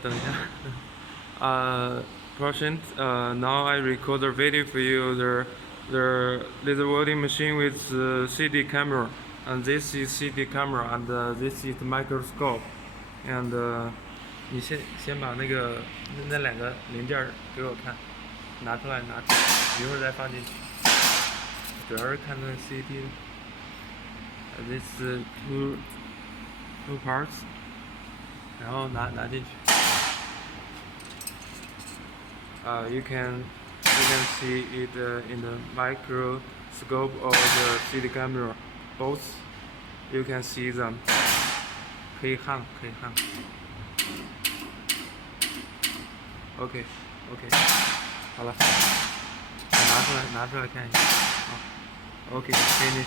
等一下。Patient, now I record a video for you. The laser welding machine with CD camera, and this is CD camera, and this is microscope. And 你先把那两个零件给我看，拿出来，一会儿再放进去。主要是看那 CD。This two parts，然后拿进去。You can see it in the microscope or the CD camera. Both you can see them. 可以看。OK， 好了，拿出来看一下。好，OK，finish。